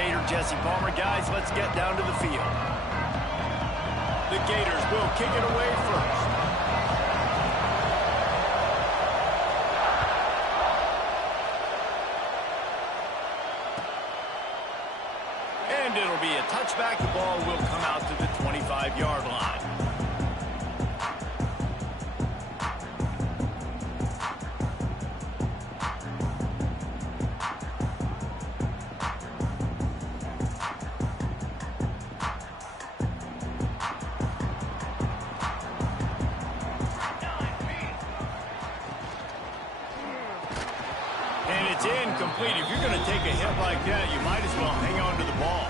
Gator Jesse Palmer. Guys, let's get down to the field. The Gators will kick it away first. And it'll be a touchback. The ball will come out to the 25-yard line. And it's incomplete. If you're going to take a hit like that, you might as well hang on to the ball.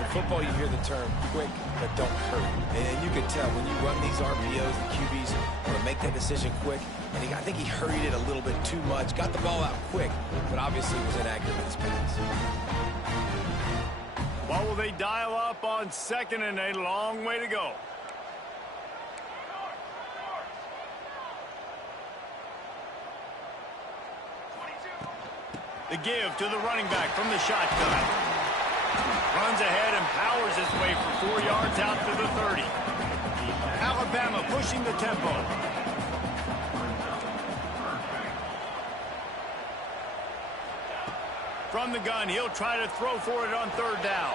In football, you hear the term quick, but don't hurry. And you can tell when you run these RPOs, the QBs want to make that decision quick. And I think he hurried it a little bit too much. Got the ball out quick, but obviously was inaccurate in his pass. What will they dial up on second and a long way to go? The give to the running back from the shotgun. Runs ahead and powers his way for 4 yards out to the 30. Alabama pushing the tempo. From the gun, he'll try to throw for it on third down.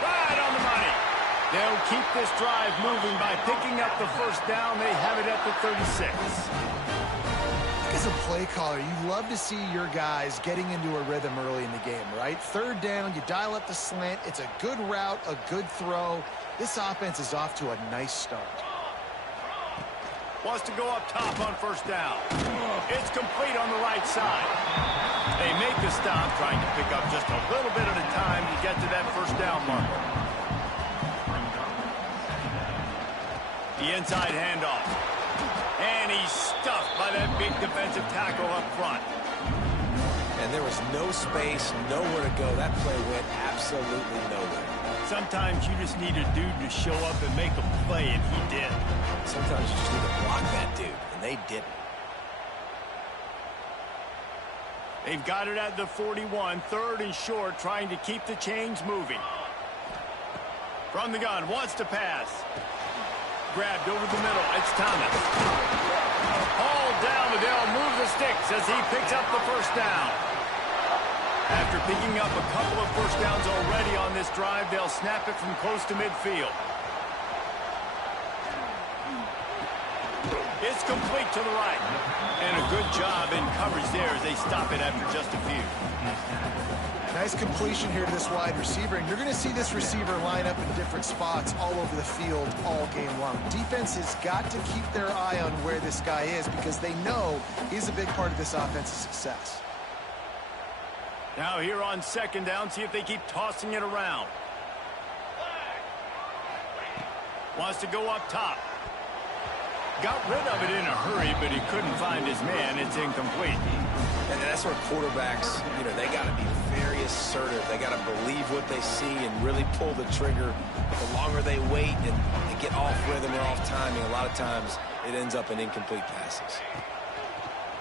Right on the money. They'll keep this drive moving by picking up the first down. They have it at the 36. As a play caller, you love to see your guys getting into a rhythm early in the game, right? Third down, you dial up the slant. It's a good route, a good throw. This offense is off to a nice start. Wants to go up top on first down. It's complete on the right side. They make the stop, trying to pick up just a little bit at a time to get to that first down marker. The inside handoff. And he's stuffed by that big defensive tackle up front. And there was no space, nowhere to go. That play went absolutely nowhere. Sometimes you just need a dude to show up and make a play, and he did. Sometimes you just need to block that dude, and they didn't. They've got it at the 41, third and short, trying to keep the chains moving. From the gun, wants to pass. Grabbed over the middle. It's Thomas. Hauled down, but they'll move the sticks as he picks up the first down. After picking up a couple of first downs already on this drive, they'll snap it from close to midfield. It's complete to the right. And a good job in coverage there as they stop it after just a few. Nice completion here to this wide receiver, and you're going to see this receiver line up in different spots all over the field all game long. Defense has got to keep their eye on where this guy is because they know he's a big part of this offense's success. Now here on second down, see if they keep tossing it around. Wants to go up top. Got rid of it in a hurry, but he couldn't find his man. It's incomplete. And that's where quarterbacks, they got to be very assertive. They got to believe what they see and really pull the trigger. The longer they wait and get off rhythm or off timing, a lot of times it ends up in incomplete passes.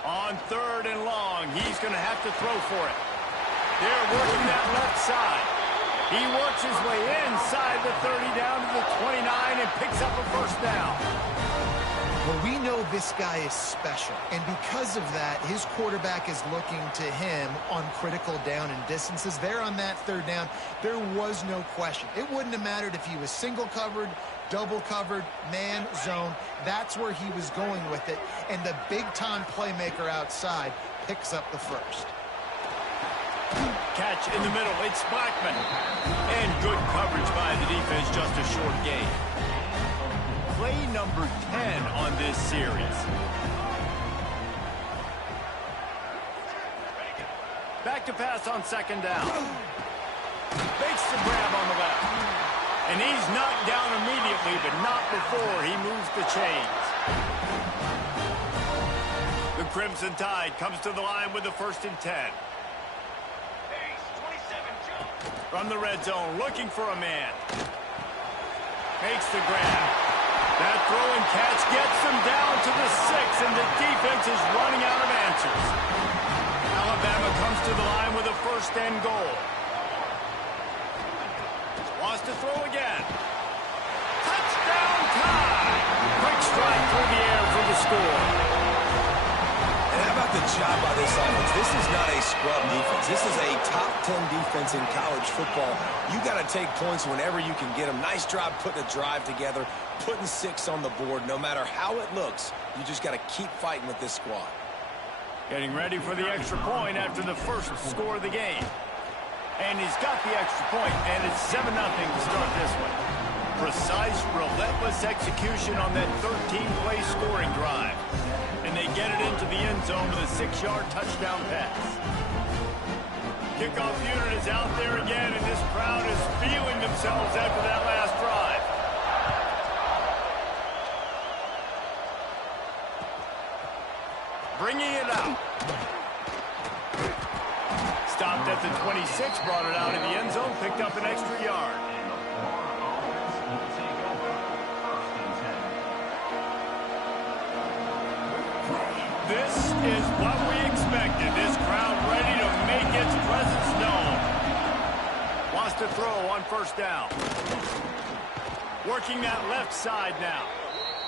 On third and long, he's going to have to throw for it. They're working that left side. He works his way inside the 30 down to the 29 and picks up a first down. Well, we know this guy is special, and because of that, his quarterback is looking to him on critical down and distances. There on that third down, there was no question. It wouldn't have mattered if he was single covered, double covered, man, zone. That's where he was going with it, and the big-time playmaker outside picks up the first. Catch in the middle, it's Blackman. And good coverage by the defense, just a short gain. Play number 10 on this series. Back to pass on second down. Fakes the grab on the left. And he's knocked down immediately, but not before he moves the chains. The Crimson Tide comes to the line with the 1st and 10. From the red zone, looking for a man. Makes the grab. That throw and catch gets them down to the 6, and the defense is running out of answers. Alabama comes to the line with a 1st and goal. Wants to throw again. Touchdown Tide! Quick strike through the air for the score. And how about the job by this offense? This is not a scrub defense. This is a top 10 defense in college football. You got to take points whenever you can get them. Nice job putting a drive together, putting 6 on the board. No matter how it looks, you just got to keep fighting with this squad. Getting ready for the extra point after the first score of the game. And he's got the extra point, and it's 7-0 to start this one. Precise, relentless execution on that 13-play scoring drive. And they get it into the end zone with a 6-yard touchdown pass. Kickoff unit is out there again, and this crowd is feeling themselves after that last drive. Bringing it out. Stopped at the 26, brought it out in the end zone, picked up an extra yard. This is what we expected. This crowd ready to make its presence known. Wants to throw on first down. Working that left side now.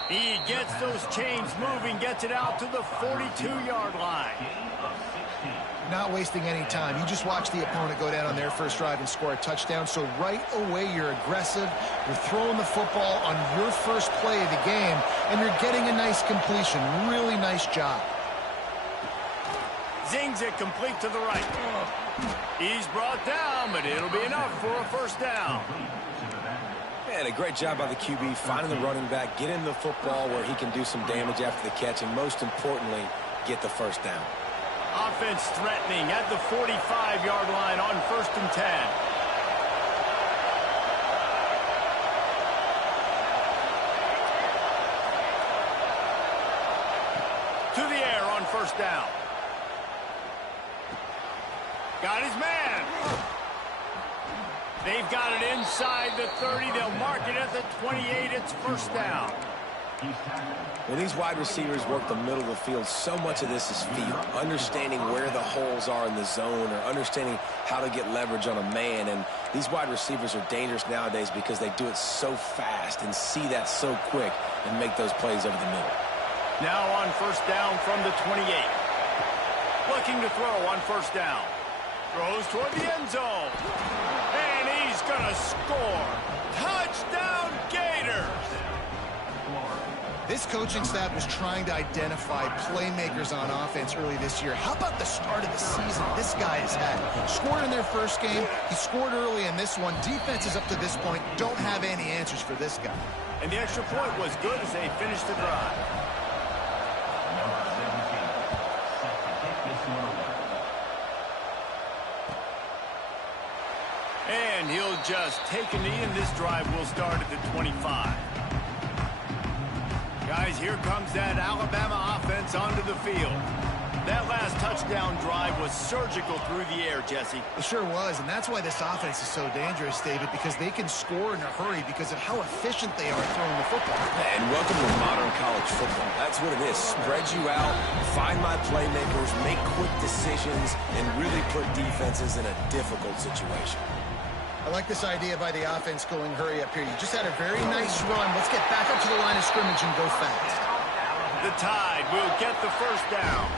He gets those chains moving, gets it out to the 42-yard line. Not wasting any time. You just watch the opponent go down on their first drive and score a touchdown. So right away, you're aggressive. You're throwing the football on your first play of the game, and you're getting a nice completion. Really nice job. Zings it complete to the right. He's brought down, but it'll be enough for a first down. And a great job by the QB finding the running back, getting the football where he can do some damage after the catch, and most importantly, get the first down. Offense threatening at the 45-yard line on 1st and 10. To the air on first down. Got his man. They've got it inside the 30. They'll mark it at the 28. It's first down. When these wide receivers work the middle of the field, so much of this is feel. Understanding where the holes are in the zone, or understanding how to get leverage on a man. And these wide receivers are dangerous nowadays because they do it so fast and see that so quick and make those plays over the middle. Now on first down from the 28. Looking to throw on first down. Throws toward the end zone. And he's going to score. Touchdown Gators! This coaching staff was trying to identify playmakers on offense early this year. How about the start of the season this guy has had? Scored in their first game. He scored early in this one. Defenses up to this point don't have any answers for this guy. And the extra point was good as they finished the drive. And he'll just take a knee, and this drive will start at the 25. Guys, here comes that Alabama offense onto the field. That last touchdown drive was surgical through the air, Jesse. It sure was, and that's why this offense is so dangerous, David, because they can score in a hurry because of how efficient they are throwing the football. And welcome to modern college football. That's what it is. Spread you out, find my playmakers, make quick decisions, and really put defenses in a difficult situation. I like this idea by the offense going hurry up here. You just had a very nice run. Let's get back up to the line of scrimmage and go fast. The Tide will get the first down.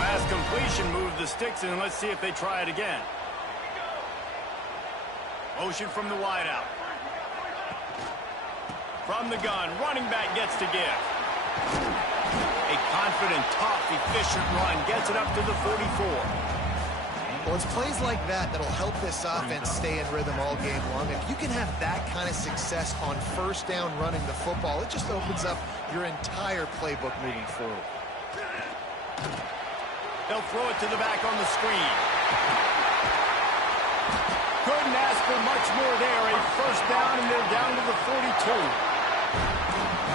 Pass completion moved the sticks, and let's see if they try it again. Motion from the wideout. From the gun, running back gets to give. A confident, tough, efficient run gets it up to the 44. Well, it's plays like that that'll help this offense stay in rhythm all game long. If you can have that kind of success on first down running the football, it just opens up your entire playbook moving forward. They'll throw it to the back on the screen. Couldn't ask for much more there. A first down, and they're down to the 42.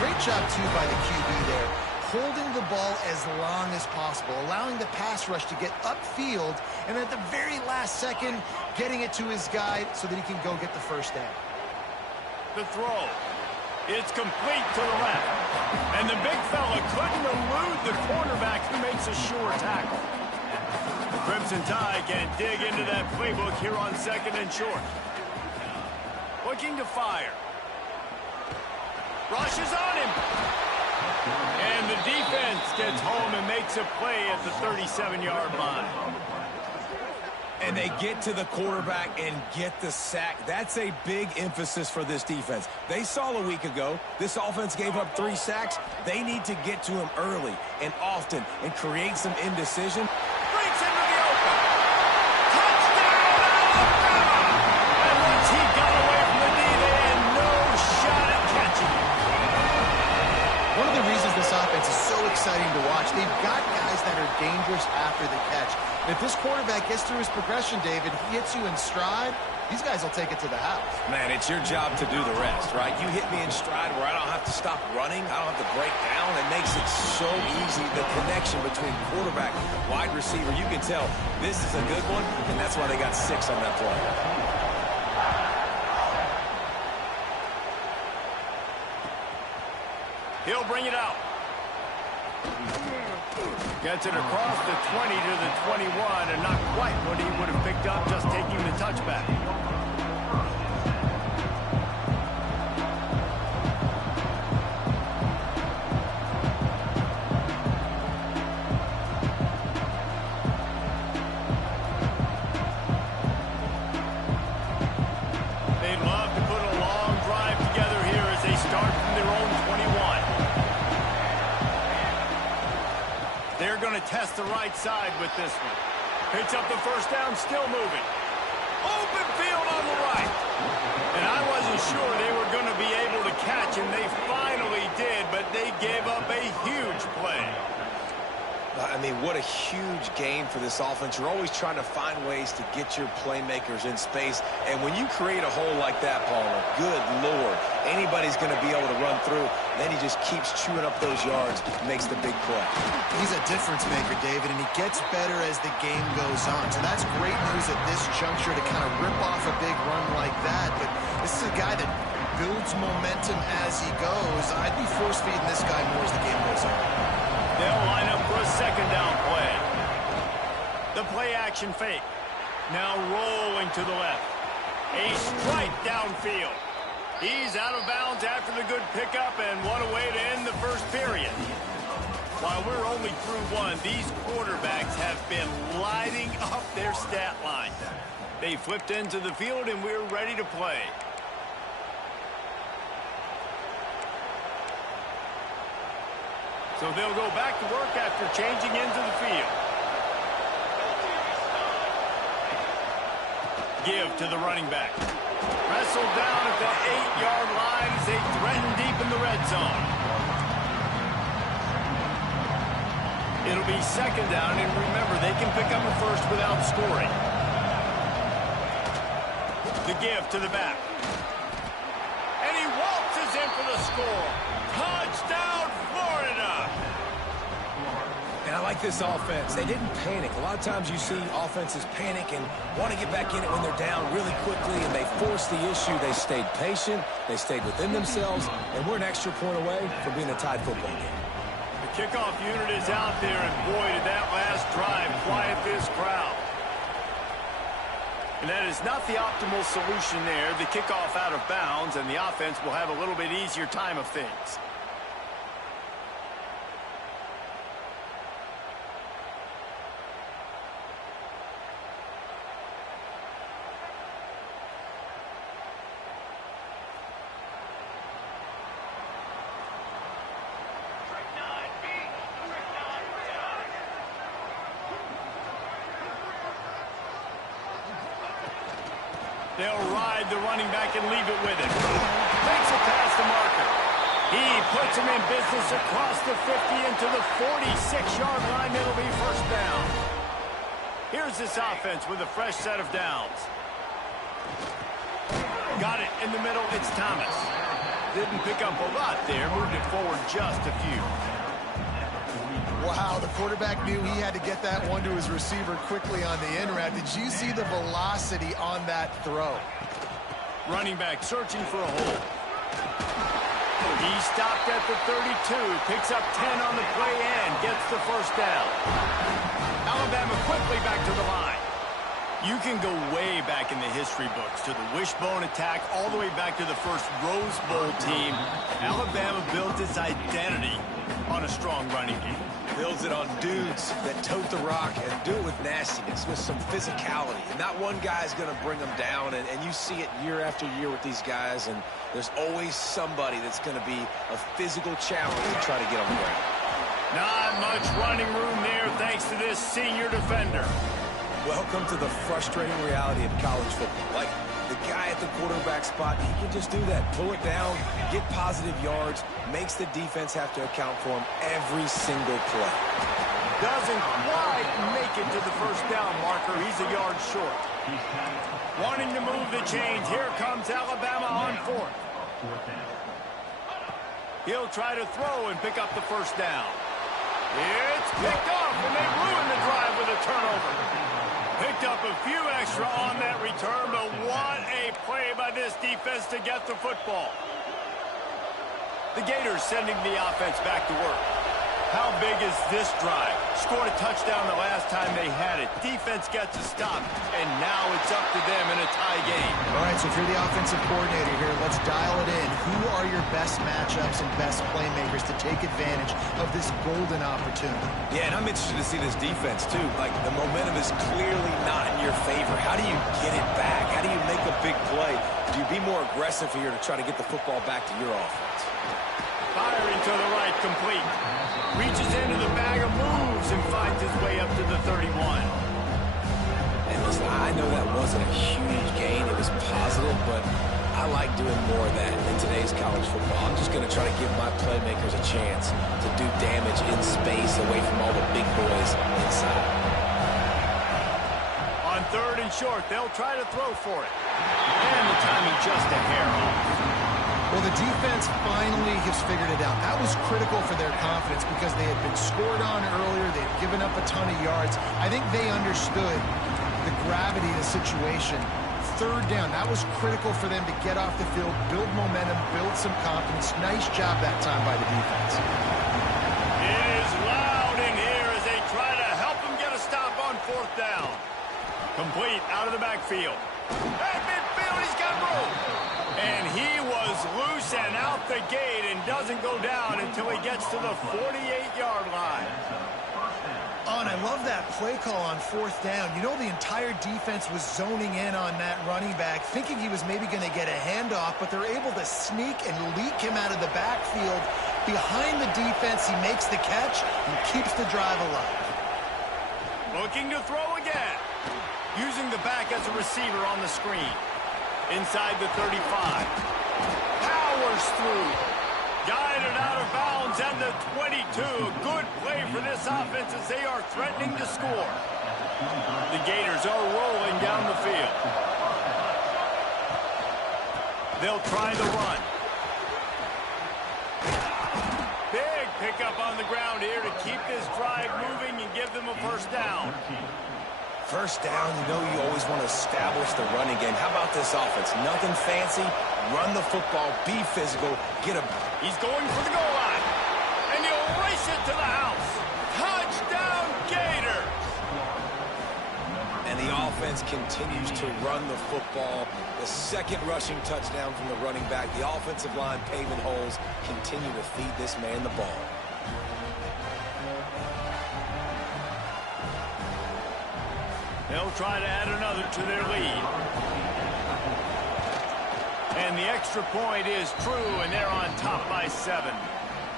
Great job, too, by the QB there. Holding the ball as long as possible, allowing the pass rush to get upfield, and at the very last second, getting it to his guy so that he can go get the first down. The throw. It's complete to the left. And the big fella couldn't elude the cornerback who makes a sure tackle. The Crimson Tide can dig into that playbook here on 2nd and short. Looking to fire. Rushes on him. And the defense gets home and makes a play at the 37-yard line. And they get to the quarterback and get the sack. That's a big emphasis for this defense. They saw a week ago, this offense gave up 3 sacks. They need to get to him early and often and create some indecision. Breaks into the open. Touchdown, Alabama! And once he got away from the D, they had no shot at catching him. One of the reasons this offense is so exciting to watch, they've got guys that are dangerous after the catch. And if this quarterback gets through his progression, David, he hits you in stride, these guys will take it to the house. Man, it's your job to do the rest, right? You hit me in stride where I don't have to stop running. I don't have to break down. It makes it so easy, the connection between quarterback, wide receiver. You can tell this is a good one, and that's why they got 6 on that play. He'll bring it out. Gets it across the 20 to the 21, and not quite what he would have picked up just taking the touchback. They'd love to put a long drive together here as they start from their own 21. They're going to test the right side with this one. Picks up the first down, still moving. Open field on the right. And I wasn't sure they were going to be able to catch, and they finally did, but they gave up a huge play. I mean, what a huge game for this offense. You're always trying to find ways to get your playmakers in space. And when you create a hole like that, Palmer, good Lord, anybody's going to be able to run through. Then he just keeps chewing up those yards, makes the big play. He's a difference maker, David, and he gets better as the game goes on. So that's great news at this juncture to kind of rip off a big run like that. But this is a guy that builds momentum as he goes. I'd be force-feeding this guy more as the game goes on. They'll line up for a second down play. The play action fake. Now rolling to the left. A strike downfield. He's out of bounds after the good pickup, and what a way to end the first period. While we're only through one, these quarterbacks have been lighting up their stat line. They flipped into the field, and we're ready to play. So they'll go back to work after changing into the field. Give to the running back. Wrestled down at the 8-yard line as they threaten deep in the red zone. It'll be second down, and remember, they can pick up a first without scoring. The give to the back. And he waltzes in for the score. Touchdown, Florida! And I like this offense. They didn't panic. A lot of times you see offenses panic and want to get back in it when they're down really quickly, and they forced the issue. They stayed patient. They stayed within themselves, and we're an extra point away from being a tied football game. The kickoff unit is out there, and boy, did that last drive quiet this crowd. And that is not the optimal solution there. The kickoff out of bounds, and the offense will have a little bit easier time of things. They'll ride the running back and leave it with him. Makes it past the marker. He puts him in business across the 50 into the 46-yard line. It'll be first down. Here's this offense with a fresh set of downs. Got it in the middle. It's Thomas. Didn't pick up a lot there. Moved it forward just a few. Wow, the quarterback knew he had to get that one to his receiver quickly on the in route. Did you see the velocity on that throw? Running back searching for a hole. He stopped at the 32, picks up 10 on the play and gets the first down. Alabama quickly back to the line. You can go way back in the history books, to the wishbone attack, all the way back to the first Rose Bowl team. Alabama built its identity on a strong running game. Builds it on dudes that tote the rock and do it with nastiness, with some physicality. And not one guy's going to bring them down, and you see it year after year with these guys, and there's always somebody that's going to be a physical challenge to try to get on the ground. Not much running room there thanks to this senior defender. Welcome to the frustrating reality of college football. Like, the guy at the quarterback spot, he can just do that. Pull it down, get positive yards, makes the defense have to account for him every single play. Doesn't quite make it to the first down marker. He's a yard short. Wanting to move the chains. Here comes Alabama on fourth. He'll try to throw and pick up the first down. It's picked off, and they ruin the drive with a turnover. Picked up a few extra on that return, but what a play by this defense to get the football. The Gators sending the offense back to work. How big is this drive? Scored a touchdown the last time they had it. Defense gets a stop, and now it's up to them in a tie game. All right, so if you're the offensive coordinator here, let's dial it in. Who are your best matchups and best playmakers to take advantage of this golden opportunity? Yeah, and I'm interested to see this defense, too. Like, the momentum is clearly not in your favor. How do you get it back? How do you make a big play? Do you be more aggressive here to try to get the football back to your offense? Firing to the right, complete. Reaches into the bag of moves and finds his way up to the 31. And listen, I know that wasn't a huge gain. It was positive, but I like doing more of that in today's college football. I'm just going to try to give my playmakers a chance to do damage in space away from all the big boys inside. On third and short, they'll try to throw for it. And the timing just a hair off. Well, the defense finally has figured it out. That was critical for their confidence because they had been scored on earlier. They had given up a ton of yards. I think they understood the gravity of the situation. Third down, that was critical for them to get off the field, build momentum, build some confidence. Nice job that time by the defense. It is loud in here as they try to help him get a stop on fourth down. Complete out of the backfield. At midfield, he's got room. And he was loose and out the gate and doesn't go down until he gets to the 48-yard line. Oh, and I love that play call on fourth down. You know, the entire defense was zoning in on that running back, thinking he was maybe going to get a handoff, but they're able to sneak and leak him out of the backfield. Behind the defense, he makes the catch and keeps the drive alive. Looking to throw again. Using the back as a receiver on the screen. Inside the 35. Powers through. Guided out of bounds and the 22. Good play for this offense as they are threatening to score. The Gators are rolling down the field. They'll try the run. Big pickup on the ground here to keep this drive moving and give them a first down. First down, you know you always want to establish the running game. How about this offense? Nothing fancy. Run the football, be physical, get a... He's going for the goal line. And he'll race it to the house. Touchdown, Gators! And the offense continues to run the football. The second rushing touchdown from the running back. The offensive line paving holes. Continue to feed this man the ball. They'll try to add another to their lead. And the extra point is true, and they're on top by 7.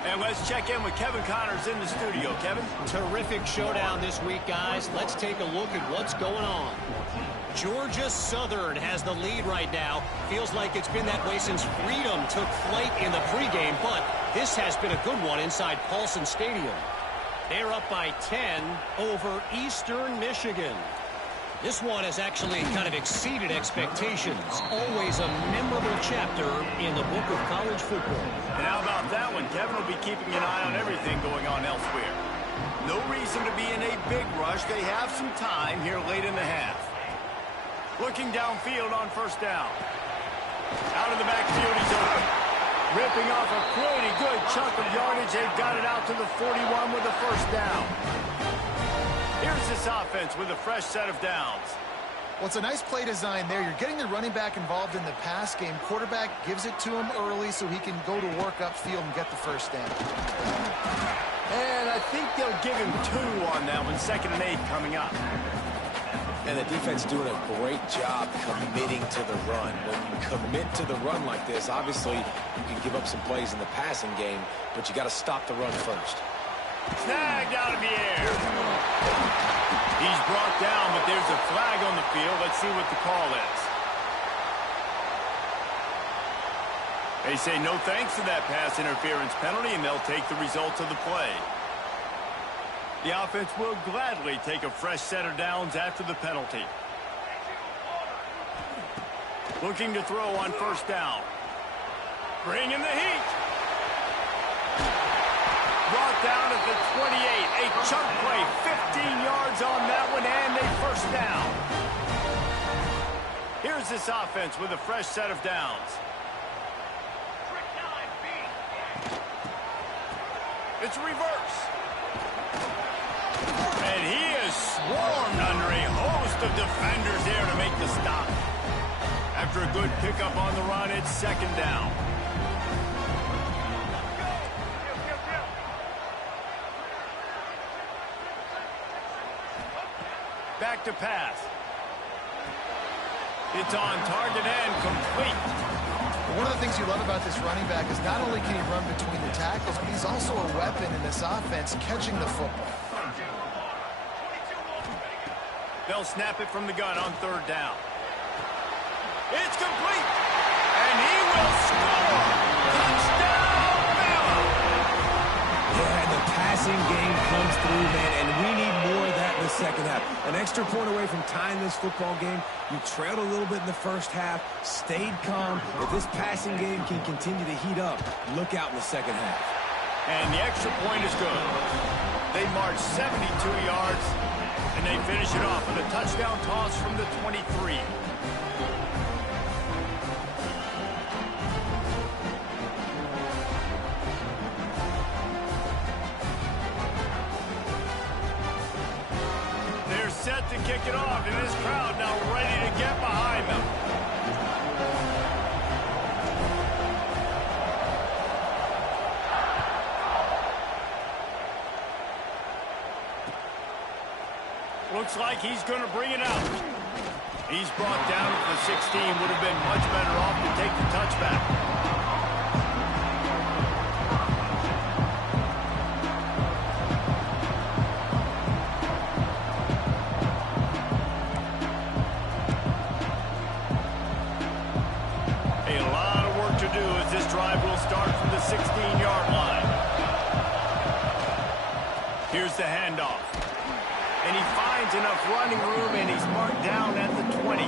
And let's check in with Kevin Connors in the studio. Kevin? Terrific showdown this week, guys. Let's take a look at what's going on. Georgia Southern has the lead right now. Feels like it's been that way since Freedom took flight in the pregame, but this has been a good one inside Paulson Stadium. They're up by 10 over Eastern Michigan. This one has actually kind of exceeded expectations. Always a memorable chapter in the book of college football. And how about that one? Kevin will be keeping an eye on everything going on elsewhere. No reason to be in a big rush. They have some time here late in the half. Looking downfield on first down. Out of the backfield, he's open. Ripping off a pretty good chunk of yardage. They've got it out to the 41 with the first down. Here's this offense with a fresh set of downs. Well, it's a nice play design there. You're getting the running back involved in the pass game. Quarterback gives it to him early so he can go to work upfield and get the first down. And I think they'll give him 2 on that one. 2nd and 8 coming up. And the defense doing a great job committing to the run. When you commit to the run like this, obviously you can give up some plays in the passing game, but you got to stop the run first. Snagged out of the air. He's brought down, but there's a flag on the field. Let's see what the call is. They say no thanks to that pass interference penalty, and they'll take the results of the play. The offense will gladly take a fresh set of downs after the penalty. Looking to throw on 1st down. Bring in the heat. Brought down at the 28. A chunk play, 15 yards on that one, and a 1st down. Here's this offense with a fresh set of downs. It's reverse. And he is swarmed under a host of defenders there to make the stop. After a good pickup on the run, it's 2nd down. Back to pass. It's on target and complete. One of the things you love about this running back is not only can he run between the tackles, but he's also a weapon in this offense catching the football. They'll snap it from the gun on 3rd down. It's complete. And he will score. Touchdown, Bama. Yeah, the passing game comes through, man, and we need more of that in the 2nd half. An extra point away from tying this football game. You trailed a little bit in the 1st half, stayed calm. If this passing game can continue to heat up, look out in the 2nd half. And the extra point is good. They march 72 yards, and they finish it off with a touchdown toss from the 23. They're set to kick it off, and this crowd now ready to get behind them. Looks like he's going to bring it out. He's brought down at the 16. Would have been much better off to take the touchback. A lot of work to do as this drive will start from the 16-yard line. Here's the handoff. And he finds enough running room, and he's marked down at the 20.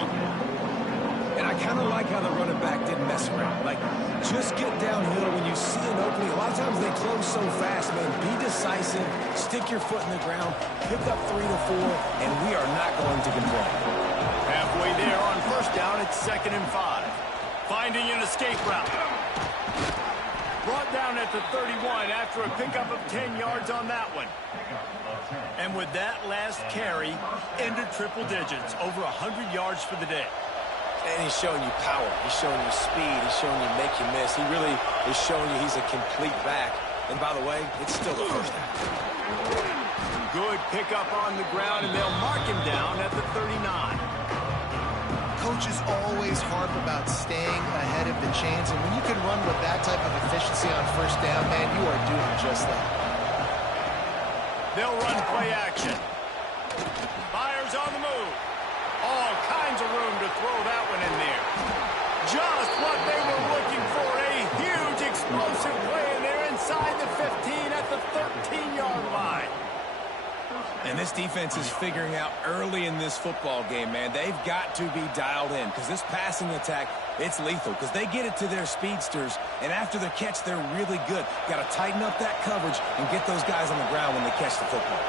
And I kind of like how the running back didn't mess around. Like, just get downhill when you see an opening. A lot of times they close so fast, man. Be decisive, stick your foot in the ground, pick up 3 to 4, and we are not going to complain. Halfway there on 1st down, it's 2nd and 5. Finding an escape route. Brought down at the 31 after a pickup of 10 yards on that one. And with that last carry, ended triple digits, over 100 yards for the day. And he's showing you power. He's showing you speed. He's showing you make you miss. He really is showing you he's a complete back. And by the way, it's still the 1st half. Good pickup on the ground, and they'll mark him down at the 39. Coaches always harp about staying ahead of the chains, and when you can run with that type of efficiency on 1st down, man, you are doing just that. They'll run play action. Fires on the move. All kinds of room to throw that one in there. Just what they were looking for. A huge explosive play, and they're inside the 15 at the 13-yard line. And this defense is figuring out early in this football game, man. They've got to be dialed in because this passing attack, it's lethal because they get it to their speedsters, and after the catch, they're really good. Got to tighten up that coverage and get those guys on the ground when they catch the football.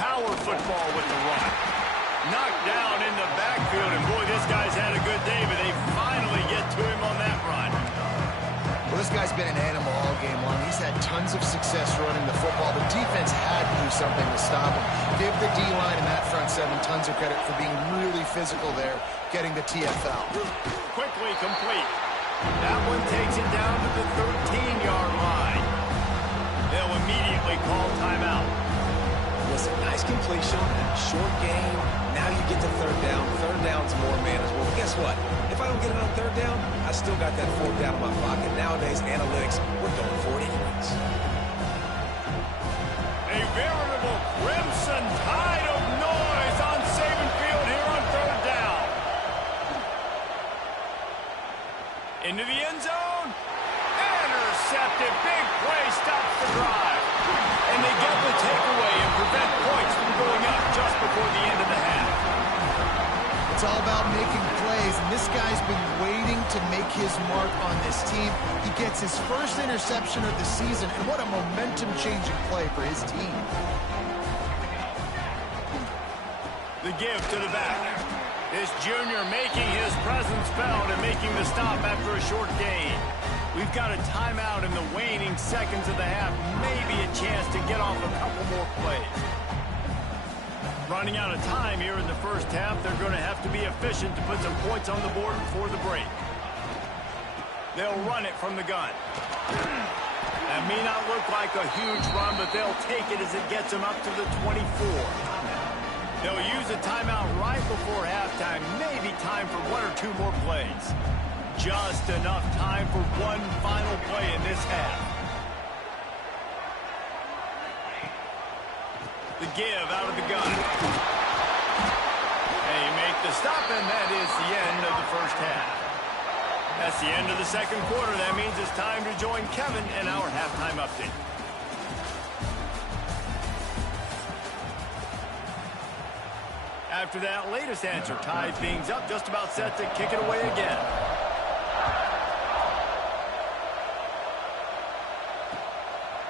Power football with the run. Knocked down in the backfield, and boy, this guy's had a good day, but they finally get to him on that run. Well, this guy's been an animal all game long. He's had tons of success running the football. The defense had to do something to stop him. Give the D-line and that front seven tons of credit for being really physical there, getting the TFL. Quickly complete. That one takes it down to the 13-yard line. They'll immediately call timeout. Listen, nice completion, short game. Now you get to third down. Third down's more manageable. But guess what? If I don't get it on third down, I still got that fourth down in my pocket. Nowadays, analytics, we're going for it anyways. A veritable crimson tide of noise on Saban Field here on third down. Into the end zone. Intercepted. Big play stops the drive. And they get the takeaway and prevent points from going up just before the end of the half. It's all about making plays, and this guy's been waiting to make his mark on this team. He gets his first interception of the season, and what a momentum-changing play for his team. The give to the back. This junior making his presence felt and making the stop after a short gain. We've got a timeout in the waning seconds of the half. Maybe a chance to get off a couple more plays. Running out of time here in the first half. They're going to have to be efficient to put some points on the board before the break. They'll run it from the gun. That may not look like a huge run, but they'll take it as it gets them up to the 24. They'll use a timeout right before halftime. Maybe time for one or two more plays. Just enough time for one final play in this half. The give out of the gun. They make the stop, and that is the end of the first half. That's the end of the second quarter. That means it's time to join Kevin in our halftime update. After that latest answer, ties things up, just about set to kick it away again.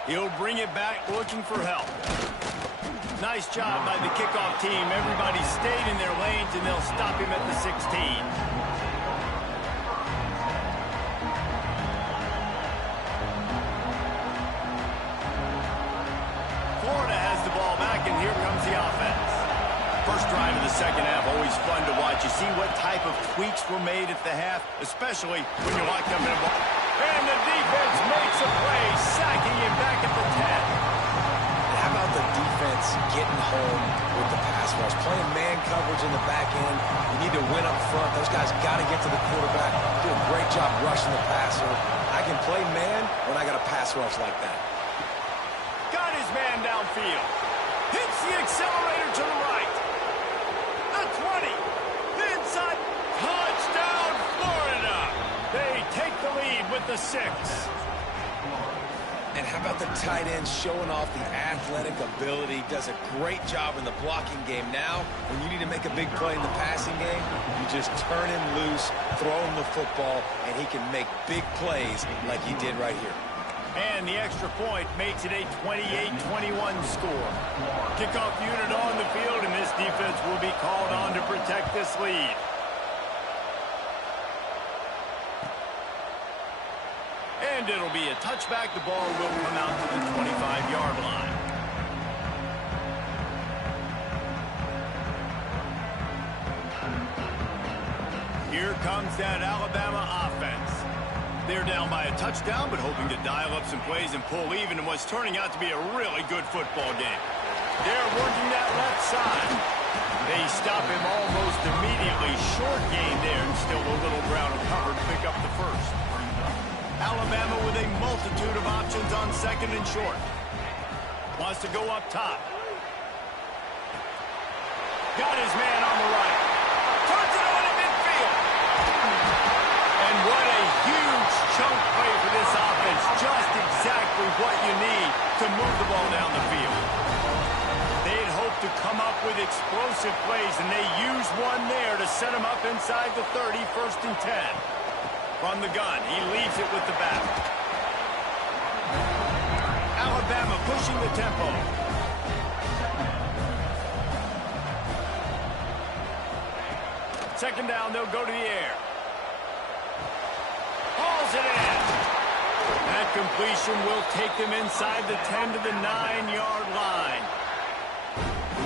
He'll bring it back looking for help. Nice job by the kickoff team. Everybody stayed in their lanes, and they'll stop him at the 16. Florida has the ball back, and here comes the offense. First drive of the second half, always fun to watch. You see what type of tweaks were made at the half, especially when you're locked up in a ball. And the defense makes a play, sacking him back at the 10. And how about the defense getting home with the pass rush? Playing man coverage in the back end. You need to win up front. Those guys got to get to the quarterback. Do a great job rushing the passer. I can play man when I got a pass rush like that. Got his man downfield. Hits the accelerator to the right. The 20. The inside. Touchdown, Florida. They take the lead with the 6. And how about the tight end showing off the athletic ability? Does a great job in the blocking game. Now, when you need to make a big play in the passing game, you just turn him loose, throw him the football, and he can make big plays like he did right here. And the extra point makes it a 28-21 score. Kickoff unit on the field, and this defense will be called on to protect this lead. And it'll be a touchback. The ball will come out to the 25-yard line. Here comes that Alabama offense. They're down by a touchdown, but hoping to dial up some plays and pull even in what's turning out to be a really good football game. They're working that left side. They stop him almost immediately. Short gain there, and still a little ground covered to pick up the first. Alabama with a multitude of options on second and short. Wants to go up top. Got his man on the right. Turns it on to midfield. And what a huge chunk play for this offense. Just exactly what you need to move the ball down the field. They'd hoped to come up with explosive plays, and they used one there to set them up inside the 30, 1st and 10. From the gun, he leaves it with the back. Alabama pushing the tempo. Second down, they'll go to the air. Hauls it in. That completion will take them inside the 10 to the 9-yard line.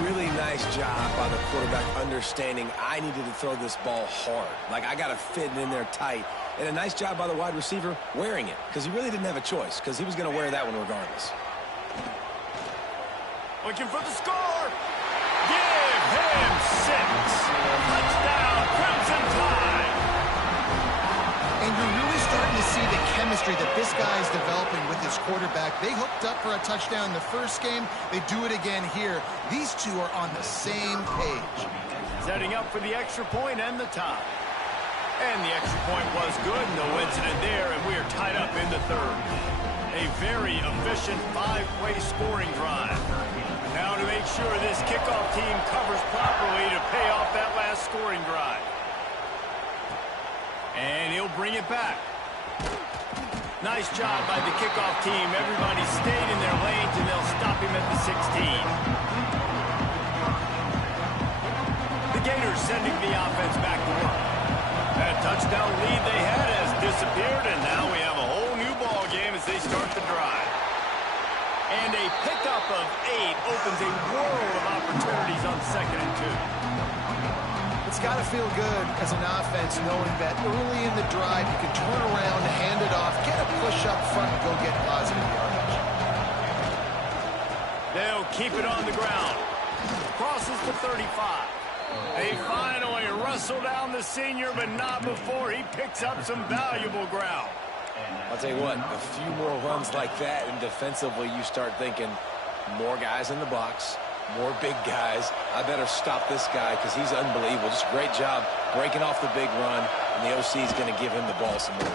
Really nice job by the quarterback understanding I needed to throw this ball hard. Like, I got to fit it in there tight. And a nice job by the wide receiver wearing it, because he really didn't have a choice, because he was going to wear that one regardless. Looking for the score. Give him 6. Touchdown, Crimson Tide. And you're really starting to see the chemistry that this guy is developing with his quarterback. They hooked up for a touchdown in the first game. They do it again here. These two are on the same page. Setting up for the extra point and the tie. And the extra point was good. No incident there, and we are tied up in the third. A very efficient 5-play scoring drive. Now to make sure this kickoff team covers properly to pay off that last scoring drive. And he'll bring it back. Nice job by the kickoff team. Everybody stayed in their lanes, and they'll stop him at the 16. The Gators sending the offense back to work. That touchdown lead they had has disappeared, and now we have a whole new ball game as they start the drive. And a pickup of 8 opens a world of opportunities on 2nd and 2. It's got to feel good as an offense knowing that early in the drive you can turn around, hand it off, get a push up front, and go get positive yardage. They'll keep it on the ground. Crosses to 35. They finally wrestle down the senior, but not before he picks up some valuable ground. I'll tell you what, a few more runs like that, and defensively you start thinking more guys in the box, more big guys. I better stop this guy because he's unbelievable. Just a great job breaking off the big run, and the OC is going to give him the ball some more.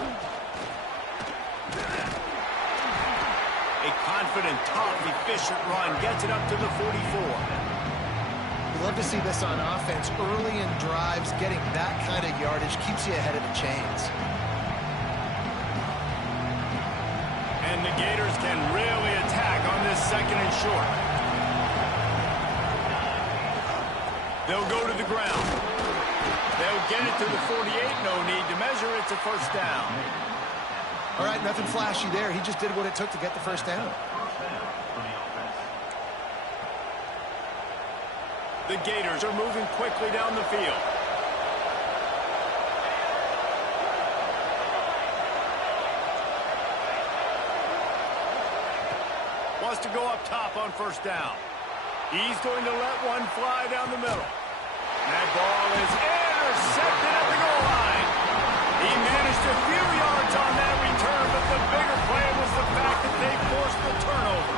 A confident, tough, efficient run gets it up to the 44. We love to see this on offense. Early in drives, getting that kind of yardage keeps you ahead of the chains. And the Gators can really attack on this 2nd and short. They'll go to the ground. They'll get it to the 48. No need to measure. It's a first down. All right, nothing flashy there. He just did what it took to get the first down. The Gators are moving quickly down the field. Wants to go up top on first down. He's going to let one fly down the middle. That ball is intercepted at the goal line. He managed a few yards on that return, but the bigger play was the fact that they forced the turnover.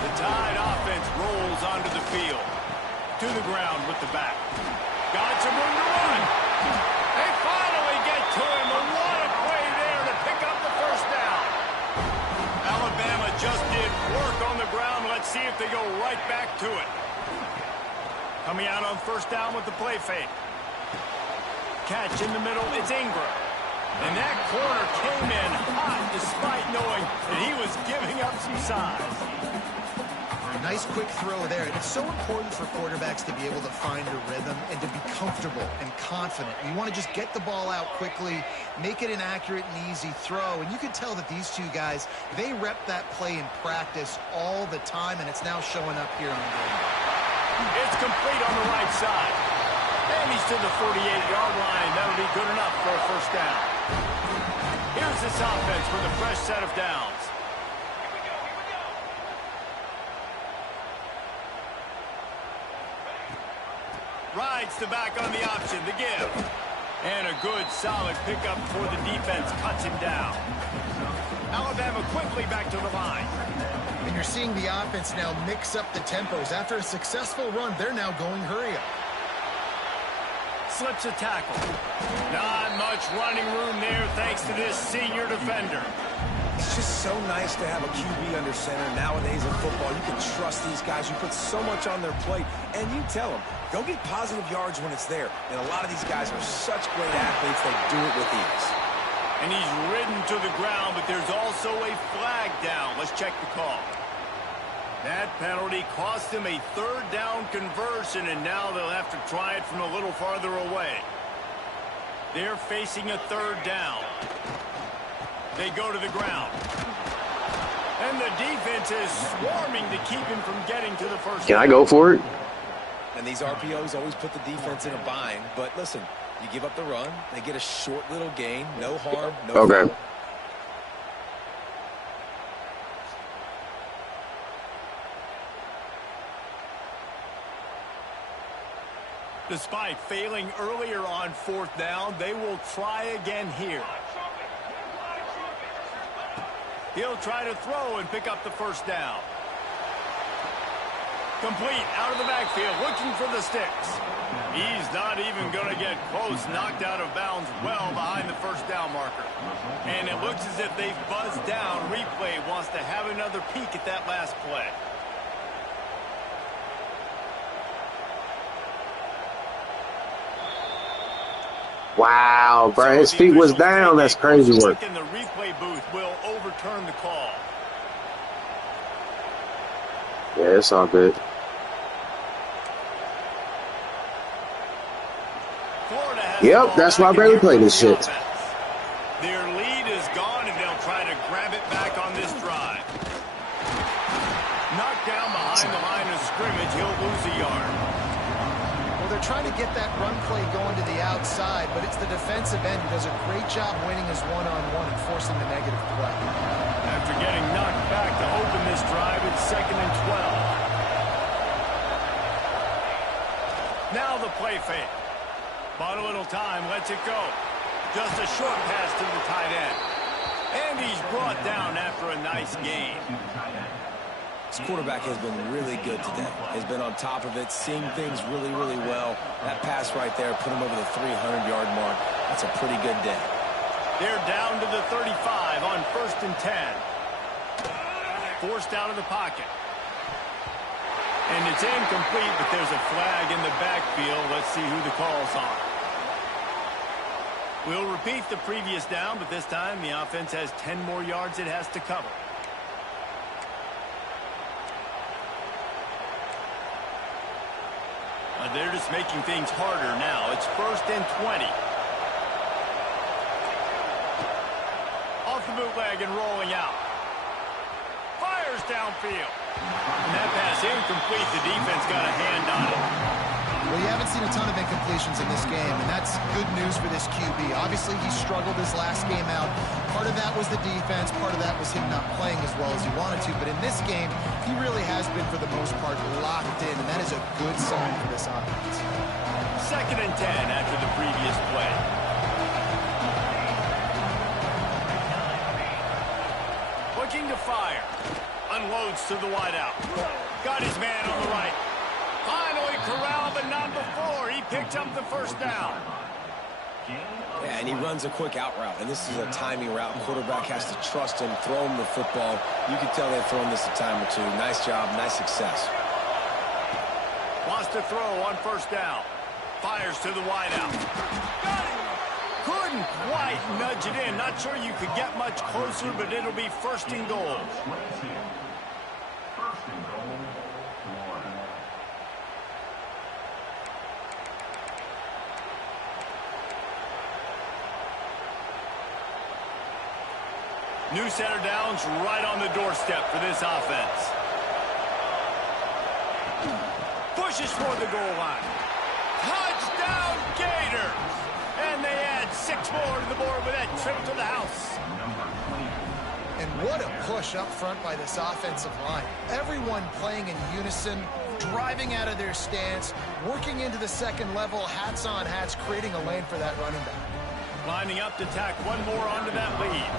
The Tide offense rolls onto the field. To the ground with the back. Got some room to run. They finally get to him, and what a play there to pick up the first down. Alabama just did work on the ground. Let's see if they go right back to it. Coming out on first down with the play fake. Catch in the middle, it's Ingram. And that corner came in hot despite knowing that he was giving up some size. Nice quick throw there. It's so important for quarterbacks to be able to find a rhythm and to be comfortable and confident. You want to just get the ball out quickly, make it an accurate and easy throw. And you can tell that these two guys, they rep that play in practice all the time, and it's now showing up here on the game. It's complete on the right side. And he's to the 48-yard line. That'll be good enough for a first down. Here's this offense with a fresh set of downs. Rides the back on the option, the give. And a good, solid pickup before the defense cuts him down. Alabama quickly back to the line. And you're seeing the offense now mix up the tempos. After a successful run, they're now going hurry up. Slips a tackle. Not much running room there thanks to this senior defender. It's just so nice to have a QB under center. Nowadays in football, you can trust these guys. You put so much on their plate, and you tell them, go get positive yards when it's there. And a lot of these guys are such great athletes, they do it with ease. And he's ridden to the ground, but there's also a flag down. Let's check the call. That penalty cost him a third down conversion, and now they'll have to try it from a little farther away. They're facing a third down. They go to the ground. And the defense is swarming to keep him from getting to the first Can down. I go for it? And these RPOs always put the defense in a bind. But listen, you give up the run, they get a short little gain. No harm, no Okay. foul. Despite failing earlier on 4th down, they will try again here. He'll try to throw and pick up the first down. Complete out of the backfield, looking for the sticks. He's not even going to get close, knocked out of bounds well behind the first down marker. And it looks as if they've buzzed down. Replay wants to have another peek at that last play. Wow, bro, his feet was down. That's crazy work. In the replay booth will overturn the call. Yeah, it's all good. Yep, that's why I barely play this shit. Their lead is gone, and they'll try to grab it back on this drive. Knocked down behind the line of scrimmage, he'll lose a yard. Well, they're trying to get that run play going to the outside, but it's the defensive end who does a great job winning his one-on-one and forcing the negative play. After getting knocked back to open this drive, it's 2nd and 12. Now the play fake. Bought a little time, lets it go. Just a short pass to the tight end. And he's brought down after a nice gain. This quarterback has been really good today. Has been on top of it, seeing things really, really well. That pass right there put him over the 300-yard mark. That's a pretty good day. They're down to the 35 on 1st and 10. Forced out of the pocket. And it's incomplete, but there's a flag in the backfield. Let's see who the call's on. We'll repeat the previous down, but this time the offense has 10 more yards it has to cover. They're just making things harder now. It's 1st and 20. Off the bootleg and rolling out. Fires downfield. And that pass incomplete. The defense got a hand on it. Well, you haven't seen a ton of incompletions in this game, and that's good news for this QB. Obviously, he struggled his last game out. Part of that was the defense. Part of that was him not playing as well as he wanted to. But in this game, he really has been, for the most part, locked in, and that is a good sign for this offense. 2nd and 10 after the previous play. Looking to fire. Unloads to the wideout. Got his man on the right. Finally corralled, but not before. He picked up the first down. Yeah, and he runs a quick out route, and this is a timing route. Quarterback has to trust him, throw him the football. You can tell they've thrown this a time or two. Nice job, nice success. Wants to throw on 1st down. Fires to the wideout. Got it. Couldn't quite nudge it in. Not sure you could get much closer, but it'll be 1st and goal. New set of downs right on the doorstep for this offense. Pushes for the goal line. Touchdown Gators! And they add 6 more to the board with that trip to the house. And what a push up front by this offensive line. Everyone playing in unison, driving out of their stance, working into the second level, hats on hats, creating a lane for that running back. Lining up to tack one more onto that lead.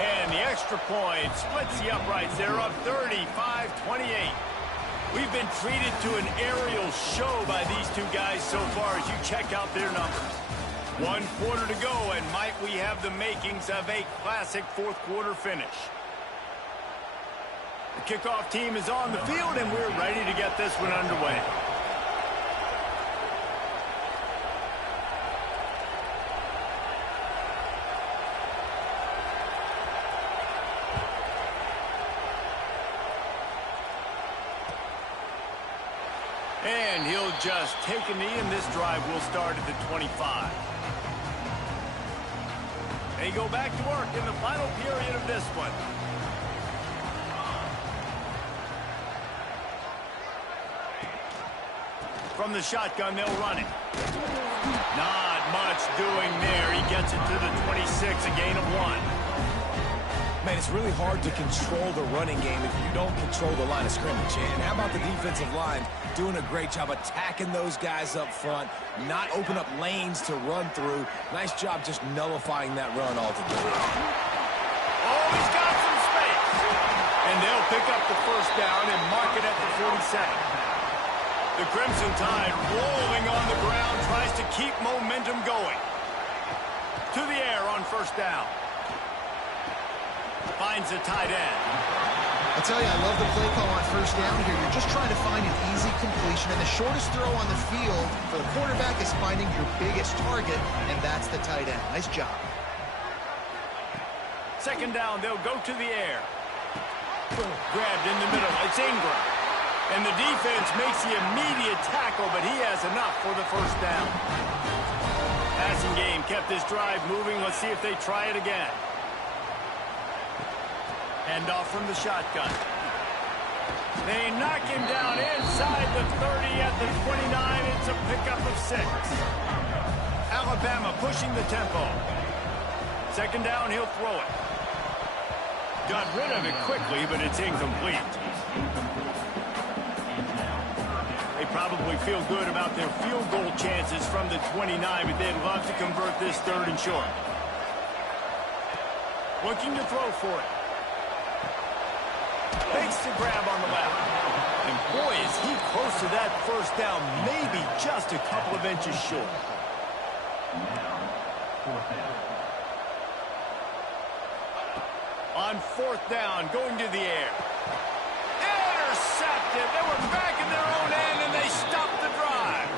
And the extra point splits the uprights. They're up 35-28. We've been treated to an aerial show by these two guys so far as you check out their numbers. 1 quarter to go, and might we have the makings of a classic 4th quarter finish. The kickoff team is on the field, and we're ready to get this one underway. And he'll just take a knee, and this drive will start at the 25. They go back to work in the final period of this one. From the shotgun, they'll run it. Not much doing there. He gets it to the 26, a gain of 1. Man, it's really hard to control the running game if you don't control the line of scrimmage. And how about the defensive line doing a great job attacking those guys up front, not open up lanes to run through. Nice job just nullifying that run altogether. Oh, he's got some space. And they'll pick up the first down and mark it at the 42nd. The Crimson Tide rolling on the ground, tries to keep momentum going. To the air on first down. Finds a tight end. I tell you, I love the play call on first down here. You're just trying to find an easy completion, and the shortest throw on the field for the quarterback is finding your biggest target, and that's the tight end. Nice job. Second down, they'll go to the air. Grabbed in the middle. It's Ingram. And the defense makes the immediate tackle, but he has enough for the first down. Passing game kept this drive moving. Let's see if they try it again. Hand off from the shotgun. They knock him down inside the 30 at the 29. It's a pickup of 6. Alabama pushing the tempo. Second down, he'll throw it. Got rid of it quickly, but it's incomplete. They probably feel good about their field goal chances from the 29, but they'd love to convert this third and short. Looking to throw for it. Makes the grab on the left. And boy, is he close to that first down, maybe just a couple of inches short. On fourth down, going to the air. Intercepted. They were back in their own end, and they stopped the drive.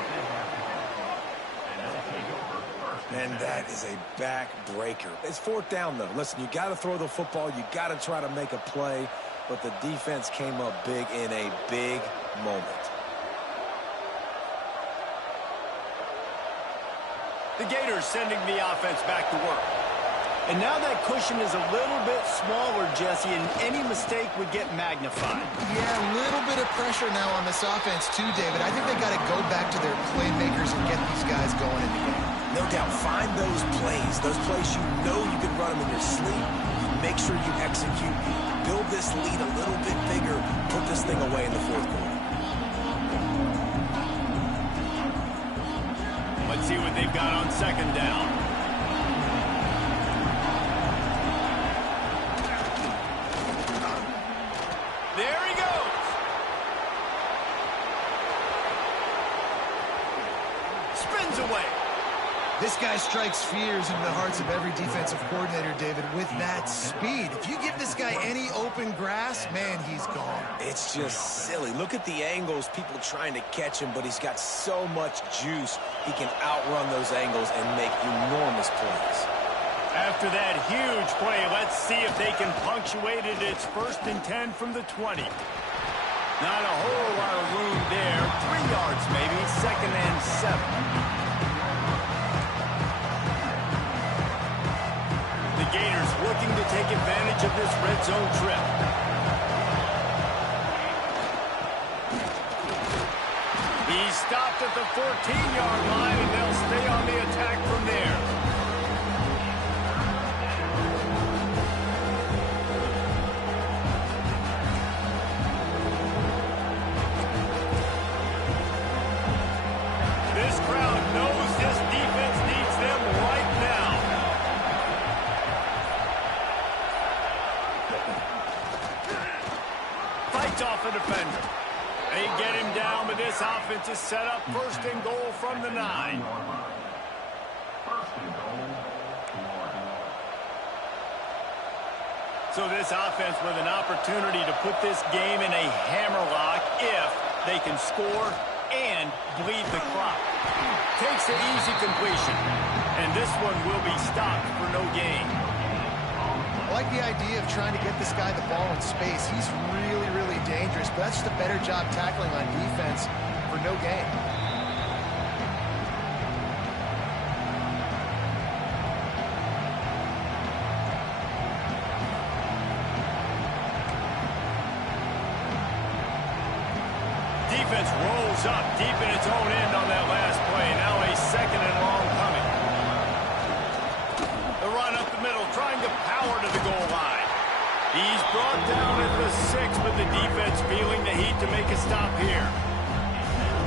And that is a backbreaker. It's fourth down, though. Listen, you got to throw the football. You got to try to make a play. But the defense came up big in a big moment. The Gators sending the offense back to work. And now that cushion is a little bit smaller, Jesse, and any mistake would get magnified. Yeah, a little bit of pressure now on this offense too, David. I think they got to go back to their playmakers and get these guys going in the game. No doubt, find those plays you know you can run them in your sleep. Make sure you execute. Build this lead a little bit bigger. Put this thing away in the fourth quarter. Let's see what they've got on second down. There he goes. Spins away. This guy strikes fears into the hearts of every defensive coordinator, David, with that speed. If you give this guy any open grass, man, he's gone. It's just silly. Look at the angles, people trying to catch him, but he's got so much juice. He can outrun those angles and make enormous plays. After that huge play, let's see if they can punctuate it. It's 1st and 10 from the 20. Not a whole lot of room there. 3 yards maybe, 2nd and 7. The Gators looking to take advantage of this red zone trip. He's stopped at the 14-yard line, and they'll stay on the attack from there. This crowd knows this defense needs them right now. Fights off a defender. They get him down, but this offense is set up 1st and goal from the 9. So this offense with an opportunity to put this game in a hammerlock if they can score and bleed the clock. Takes the easy completion, and this one will be stopped for no gain. I like the idea of trying to get this guy the ball in space. He's really, really dangerous, but that's just a better job tackling on defense for no gain. defense rolls up deep in its own end on that last play. Now a second and long coming. The run up the middle, trying to power to the goal line. He's brought down at the 6, but the defense feeling the heat to make a stop here.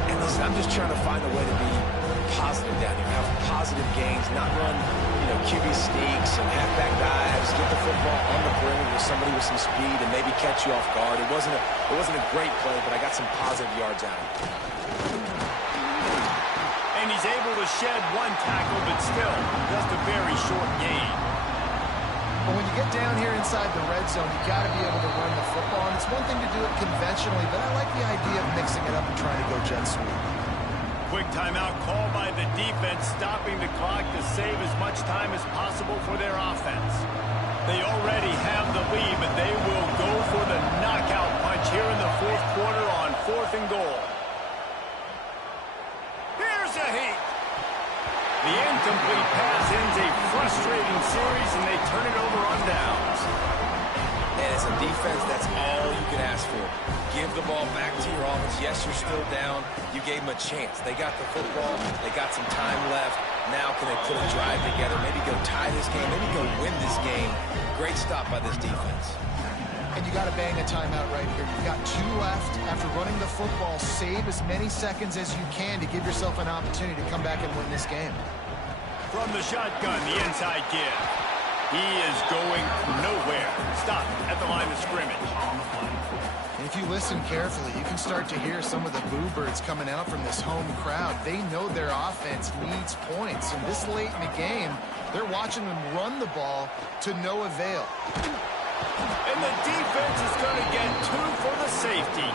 And listen, I'm just trying to find a way to be positive down here, have positive gains, not run, QB sneaks and halfback dives, get the football on the perimeter with somebody with some speed and maybe catch you off guard. It wasn't a great play, but I got some positive yards out of it. And he's able to shed one tackle, but still just a very short gain. But when you get down here inside the red zone, you got to be able to run the football. And it's one thing to do it conventionally, but I like the idea of mixing it up and trying to go jet sweep. Quick timeout call by the defense, stopping the clock to save as much time as possible for their offense. They already have the lead, but they will go for the knockout punch here in the fourth quarter on 4th and goal. Here's a heat. The incomplete pass ends a frustrating series, and they turn it over on downs. And as a defense, that's all you can ask for. Give the ball back to your offense. Yes, you're still down. You gave them a chance. They got the football. They got some time left. Now can they put a drive together? Maybe go tie this game. Maybe go win this game. Great stop by this defense. And you got to bang a timeout right here. You've got 2 left. After running the football, save as many seconds as you can to give yourself an opportunity to come back and win this game. From the shotgun, the inside give. He is going nowhere. Stop at the line of scrimmage. And if you listen carefully, you can start to hear some of the boo birds coming out from this home crowd. They know their offense needs points. And this late in the game, they're watching them run the ball to no avail. And the defense is going to get 2 for the safety.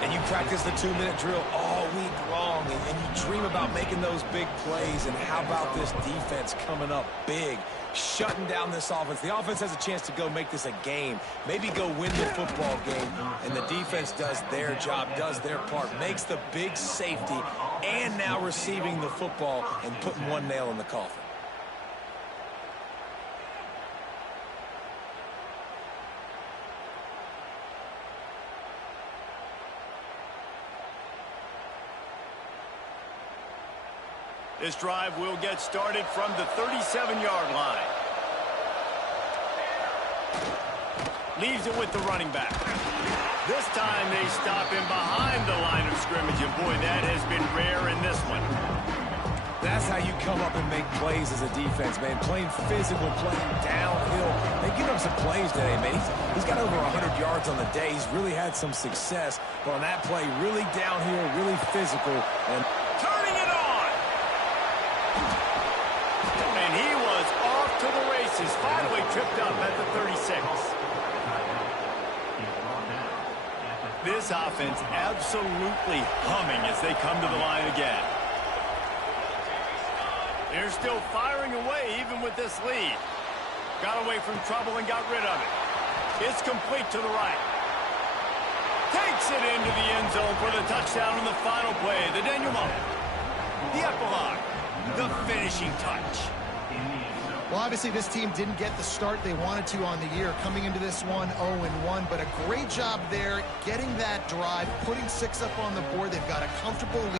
And you practice the 2-minute drill all week long, and you dream about making those big plays. And how about this defense coming up big, shutting down this offense? The offense has a chance to go make this a game, maybe go win the football game, and the defense does their job, does their part, makes the big safety, and now receiving the football and putting one nail in the coffin. This drive will get started from the 37-yard line. Leaves it with the running back. This time they stop him behind the line of scrimmage, and boy, that has been rare in this one. That's how you come up and make plays as a defense, man. Playing physical, playing downhill. They give him some plays today, man. He's got over 100 yards on the day. He's really had some success. But on that play, really downhill, really physical. And turning it on! And he was off to the races. Finally tripped up at the 36. This offense absolutely humming as they come to the line again. They're still firing away even with this lead. Got away from trouble and got rid of it. It's complete to the right. Takes it into the end zone for the touchdown in the final play. The denouement. The epilogue. The finishing touch. Well, obviously this team didn't get the start they wanted to on the year, coming into this one 0-1, but a great job there getting that drive, putting 6 up on the board. They've got a comfortable lead.